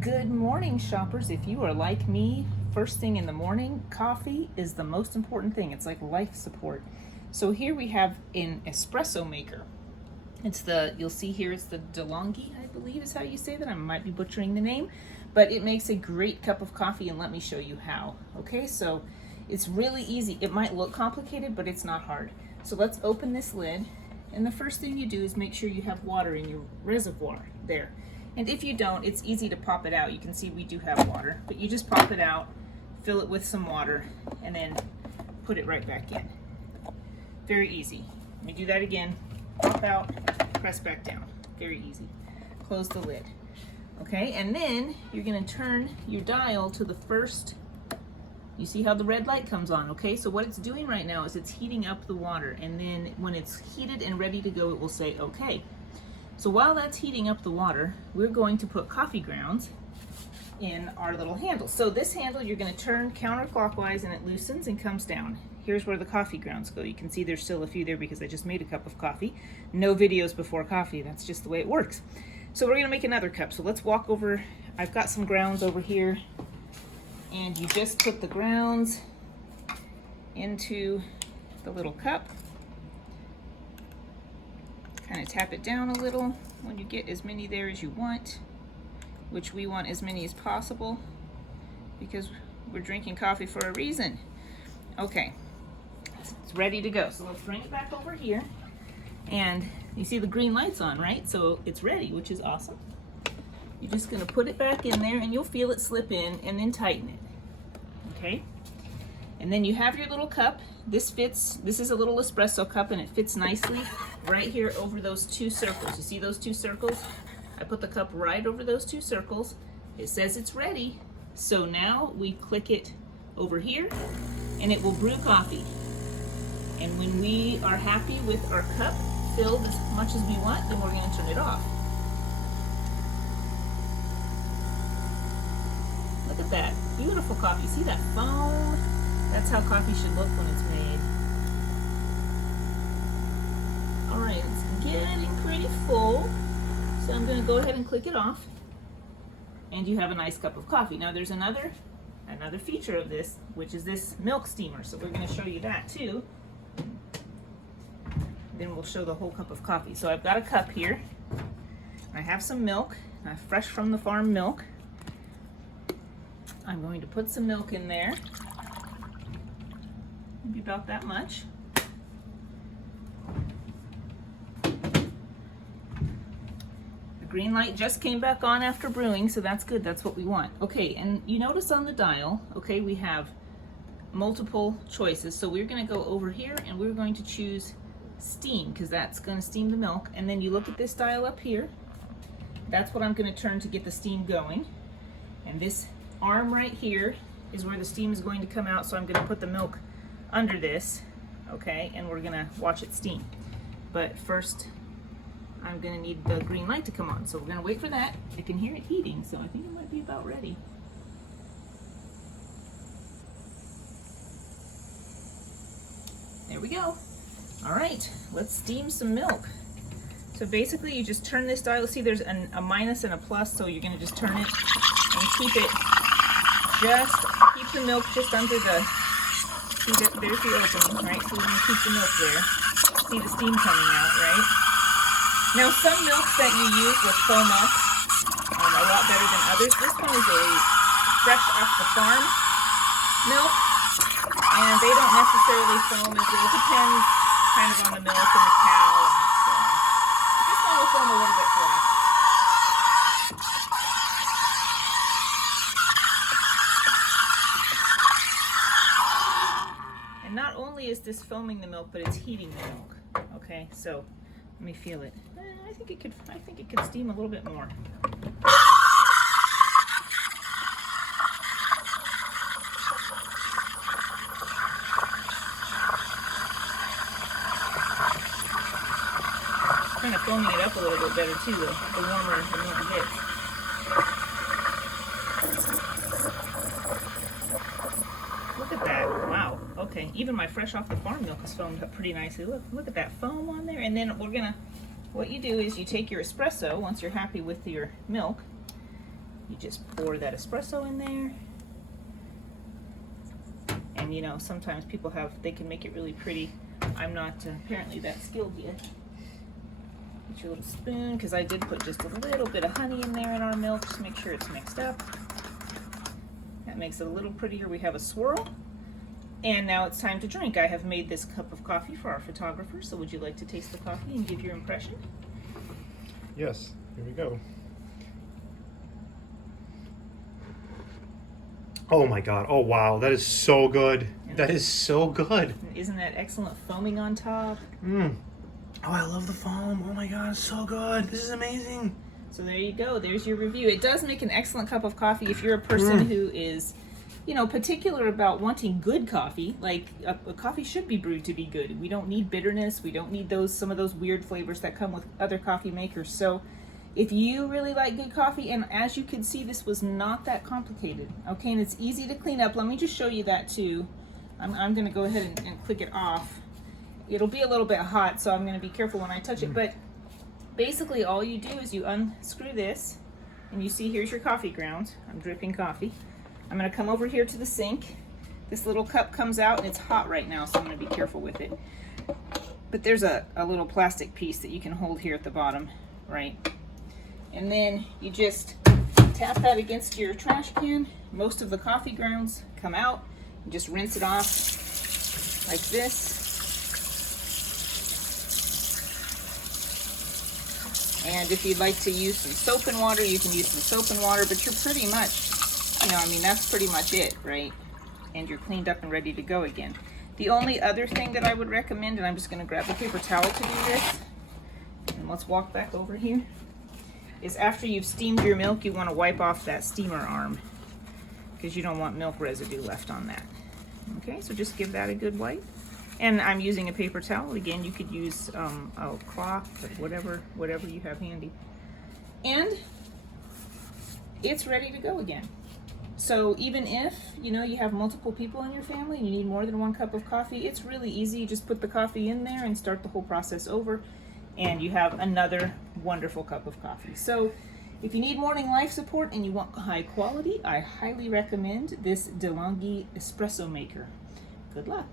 Good morning, shoppers. If you are like me, first thing in the morning, coffee is the most important thing. It's like life support. So here we have an espresso maker. You'll see here, it's the DeLonghi, I believe is how you say that. I might be butchering the name, but it makes a great cup of coffee, and let me show you how. Okay, so it's really easy. It might look complicated, but it's not hard. So let's open this lid, and the first thing you do is make sure you have water in your reservoir there. And if you don't, it's easy to pop it out. You can see we do have water, but you just pop it out, fill it with some water, and then put it right back in. Very easy. Let me do that again. Pop out, press back down. Very easy. Close the lid. Okay, and then you're gonna turn your dial to the first. You see how the red light comes on, okay? So what it's doing right now is it's heating up the water, and then when it's heated and ready to go, it will say okay. So while that's heating up the water, we're going to put coffee grounds in our little handle. So this handle, you're gonna turn counterclockwise and it loosens and comes down. Here's where the coffee grounds go. You can see there's still a few there because I just made a cup of coffee. No videos before coffee, that's just the way it works. So we're gonna make another cup. So let's walk over. I've got some grounds over here, and you just put the grounds into the little cup. Kind of tap it down a little when you get as many there as you want, which we want as many as possible because we're drinking coffee for a reason. Okay, it's ready to go. So let's bring it back over here, and you see the green lights on, right? So it's ready, which is awesome. You're just gonna put it back in there, and you'll feel it slip in, and then tighten it, okay? And then you have your little cup. This is a little espresso cup, and it fits nicely right here over those two circles. You see those two circles? I put the cup right over those two circles. It says it's ready. So now we click it over here, and it will brew coffee. And when we are happy with our cup filled as much as we want, then we're gonna turn it off. Look at that, beautiful coffee. See that foam? That's how coffee should look when it's made. All right, it's getting pretty full. So I'm gonna go ahead and click it off. And you have a nice cup of coffee. Now there's another feature of this, which is this milk steamer. So we're gonna show you that too. Then we'll show the whole cup of coffee. So I've got a cup here. I have some milk, fresh from the farm milk. I'm going to put some milk in there. Maybe about that much. The green light just came back on after brewing, so that's good. That's what we want. Okay, and you notice on the dial, okay, we have multiple choices. So we're gonna go over here and we're going to choose steam, because that's gonna steam the milk. And then you look at this dial up here. That's what I'm gonna turn to get the steam going. And this arm right here is where the steam is going to come out. So I'm gonna put the milk under this, okay, and we're gonna watch it steam. But first, I'm gonna need the green light to come on. So we're gonna wait for that. I can hear it heating, so I think it might be about ready. There we go. All right, let's steam some milk. So basically you just turn this dial. See there's a minus and a plus, so you're gonna just turn it and keep the milk just under the, see there's the opening, right? So we're gonna keep the milk there. See the steam coming out, right? Now some milks that you use will foam up a lot better than others. This one is a fresh off the farm milk, and they don't necessarily foam as well. It depends kind of on the milk and the cow. This one will foam a little bit less. And not only is this foaming the milk, but it's heating the milk. Okay, so let me feel it. I think it could steam a little bit more. Kind of foaming it up a little bit better too, the warmer the milk gets. Look at that, wow. Okay, even my fresh off the farm milk is foamed up pretty nicely. Look at that foam on there. And then what you do is you take your espresso, once you're happy with your milk, you just pour that espresso in there. And you know, sometimes people they can make it really pretty. I'm not apparently that skilled yet. Get your little spoon, because I did put just a little bit of honey in there in our milk, just make sure it's mixed up. That makes it a little prettier. We have a swirl. And now it's time to drink. I have made this cup of coffee for our photographer, so would you like to taste the coffee and give your impression? Yes, here we go. Oh my God, oh wow, that is so good. That is so good. Isn't that excellent foaming on top? Oh, I love the foam. Oh my God, it's so good. This is amazing. So there you go, there's your review. It does make an excellent cup of coffee if you're a person who is, you know, particular about wanting good coffee. Like a coffee should be brewed to be good. We don't need bitterness. We don't need some of those weird flavors that come with other coffee makers. So if you really like good coffee, and as you can see, this was not that complicated, okay, and it's easy to clean up. Let me just show you that too. I'm going to go ahead and click it off. It'll be a little bit hot, so I'm going to be careful when I touch it, but basically all you do is you unscrew this, and you see here's your coffee grounds. I'm dripping coffee. I'm going to come over here to the sink. This little cup comes out, and it's hot right now, so I'm going to be careful with it. But there's a little plastic piece that you can hold here at the bottom, right? And then you just tap that against your trash can. Most of the coffee grounds come out. You just rinse it off like this. And if you'd like to use some soap and water, you can use some soap and water, but you're pretty much, you know, I mean, that's pretty much it, right? And you're cleaned up and ready to go again. The only other thing that I would recommend, and I'm just going to grab a paper towel to do this, and let's walk back over here, is after you've steamed your milk, you want to wipe off that steamer arm, because you don't want milk residue left on that. Okay, so just give that a good wipe. And I'm using a paper towel. Again, you could use a cloth, or whatever you have handy. And it's ready to go again. So even if, you know, you have multiple people in your family and you need more than one cup of coffee, it's really easy. You just put the coffee in there and start the whole process over, and you have another wonderful cup of coffee. So if you need morning life support and you want high quality, I highly recommend this DeLonghi Espresso maker. Good luck.